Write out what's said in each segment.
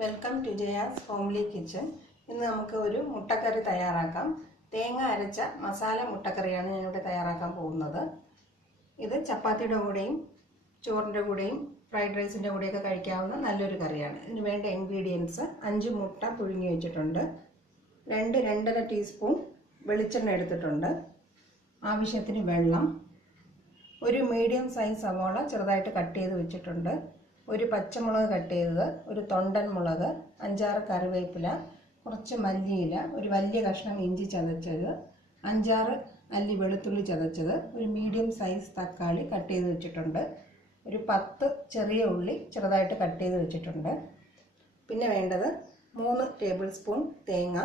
Welcome to Jaya's homely kitchen. ഇന്ന് നമുക്ക് ഒരു മുട്ടക്കറി തയ്യാറാക്കാം. തേങ്ങ അരച്ച മസാല മുട്ടക്കറിയാണ് ഞാനിവിടെ തയ്യാറാക്കാൻ പോകുന്നത്. ഇത് ചപ്പാത്തിയുടെ കൂടെയും ചോറിൻ്റെ കൂടെയും ഫ്രൈഡ് റൈസിൻ്റെ കൂടെയൊക്കെ കഴിക്കാവുന്ന നല്ലൊരു കറിയാണ്. ഇതിന് വേണ്ട ഇൻഗ്രീഡിയൻസ്: 5 മുട്ട പുഴുങ്ങി വെച്ചിട്ടുണ്ട്, 2-2.5 ടീസ്പൂൺ വെളിച്ചെണ്ണ എടുത്തിട്ടുണ്ട്, ആവശ്യത്തിന് വെള്ളം, ഒരു മീഡിയം സൈസ് സവാള ചെറുതായിട്ട് കട്ട് ചെയ്ത് വെച്ചിട്ടുണ്ട്, ഒരു പച്ചമുളക് കട്ട് ചെയ്തത്, ഒരു തൊണ്ടൻ മുളക്, 5-6 കറിവേപ്പില, കുറച്ച് മല്ലിയില, ഒരു വലിയ കഷ്ണം ഇഞ്ചി ചതച്ചത്, 5-6 അല്ലി വെളുത്തുള്ളി ചതച്ചത്, ഒരു മീഡിയം സൈസ് തക്കാളി കട്ട് ചെയ്ത് വെച്ചിട്ടുണ്ട്, ഒരു 10 ചെറിയ ഉള്ളി ചെറുതായിട്ട് കട്ട് ചെയ്ത് വെച്ചിട്ടുണ്ട്. പിന്നെ വേണ്ടത് 3 ടേബിൾ സ്പൂൺ തേങ്ങ,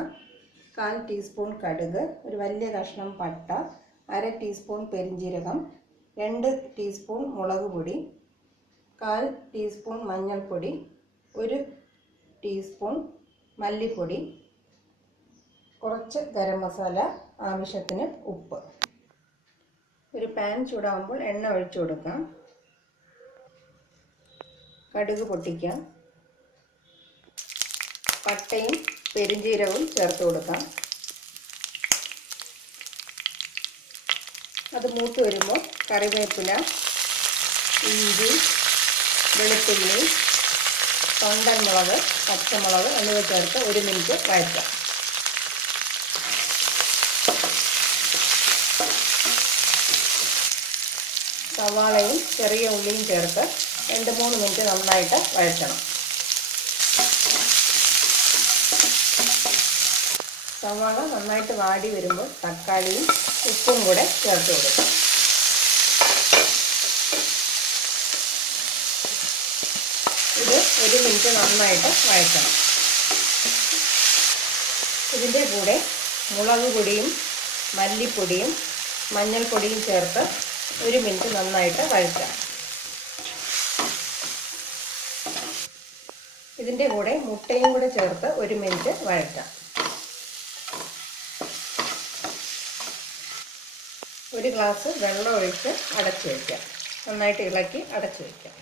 1/4 ടീസ്പൂൺ കടുക്, ഒരു വലിയ കഷ്ണം പട്ട, 1/2 ടീസ്പൂൺ പെരിഞ്ജീരകം, 2 ടീസ്പൂൺ മുളക് പൊടി, 1/4 ടീസ്പൂൺ മഞ്ഞൾപ്പൊടി, 1 ടീസ്പൂൺ മല്ലിപ്പൊടി, കുറച്ച് ഗരം മസാല, ആവശ്യത്തിന് ഉപ്പ്. ഒരു പാൻ ചൂടാകുമ്പോൾ എണ്ണ ഒഴിച്ചു കൊടുക്കാം. കടുക് പൊട്ടിക്കാം. പട്ടയും പെരിഞ്ജീരകവും ചേർത്ത് കൊടുക്കാം. അത് മൂത്ത് വരുമ്പോൾ കറിവേപ്പില, ഇഞ്ചി, വെളുത്തുള്ളി, തൊണ്ടൻ മുളക്, പച്ചമുളക് എന്നിവ ചേർത്ത് 1 മിനിറ്റ് വഴറ്റാം. സവാളയും ചെറിയ ഉള്ളിയും ചേർത്ത് 2-3 മിനിറ്റ് നന്നായിട്ട് വഴറ്റണം. സവാള നന്നായിട്ട് വാടി വരുമ്പോൾ തക്കാളിയും ഉപ്പും കൂടെ ചേർത്ത് കൊടുക്കാം. ഇത് 1 മിനിറ്റ് നന്നായിട്ട് വഴറ്റണം. ഇതിൻ്റെ കൂടെ മുളക് പൊടിയും മല്ലിപ്പൊടിയും മഞ്ഞൾപ്പൊടിയും ചേർത്ത് 1 മിനിറ്റ് നന്നായിട്ട് വഴറ്റാം. ഇതിൻ്റെ കൂടെ മുട്ടയും കൂടെ ചേർത്ത് 1 മിനിറ്റ് വഴറ്റാം. 1 ഗ്ലാസ് വെള്ളം ഒഴിച്ച് അടച്ചു വയ്ക്കാം. നന്നായിട്ട് ഇളക്കി അടച്ചു വയ്ക്കാം.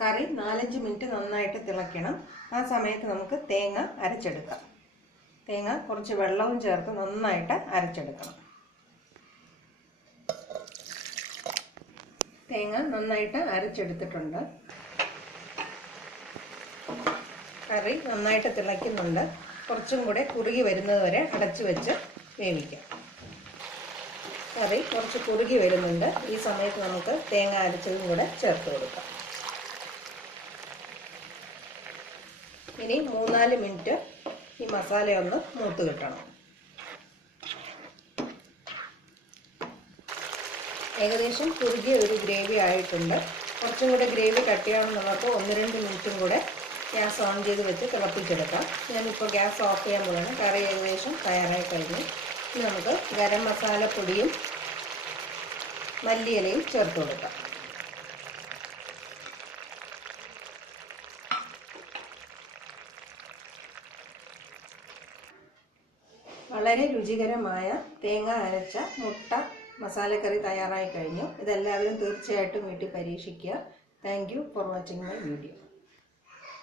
കറി 4-5 മിനിറ്റ് നന്നായിട്ട് തിളയ്ക്കണം. ആ സമയത്ത് നമുക്ക് തേങ്ങ അരച്ചെടുക്കാം. തേങ്ങ കുറച്ച് വെള്ളവും ചേർത്ത് നന്നായിട്ട് അരച്ചെടുക്കണം. തേങ്ങ നന്നായിട്ട് അരച്ചെടുത്തിട്ടുണ്ട്. കറി നന്നായിട്ട് തിളയ്ക്കുന്നുണ്ട്. കുറച്ചും കൂടെ കുറുകി വരുന്നത് വരെ അടച്ചു വെച്ച് വേവിക്കാം. കറി കുറച്ച് കുറുകി വരുന്നുണ്ട്. ഈ സമയത്ത് നമുക്ക് തേങ്ങ അരച്ചതും കൂടെ ചേർത്ത് കൊടുക്കാം. ഇനി 3-4 മിനിറ്റ് ഈ മസാലയൊന്ന് മൂത്ത് കിട്ടണം. ഏകദേശം കുറുകിയ ഒരു ഗ്രേവി ആയിട്ടുണ്ട്. കുറച്ചും കൂടെ ഗ്രേവി കട്ടിയാണെന്നുള്ളപ്പോൾ 1-2 മിനിറ്റും കൂടെ ഗ്യാസ് ഓൺ ചെയ്ത് വെച്ച് തിളപ്പിച്ചെടുക്കാം. ഞാനിപ്പോൾ ഗ്യാസ് ഓഫ് ചെയ്യാൻ പോവാണ്. കറി ഏകദേശം തയ്യാറായി കഴിഞ്ഞു. ഇനി നമുക്ക് ഗരം മസാലപ്പൊടിയും മല്ലിയിലയും ചേർത്ത് കൊടുക്കാം. വളരെ രുചികരമായ തേങ്ങ അരച്ച മുട്ട മസാലക്കറി തയ്യാറായി കഴിഞ്ഞു. ഇതെല്ലാവരും തീർച്ചയായിട്ടും വീട്ടിൽ പരീക്ഷിക്കുക. Thank you for watching my video.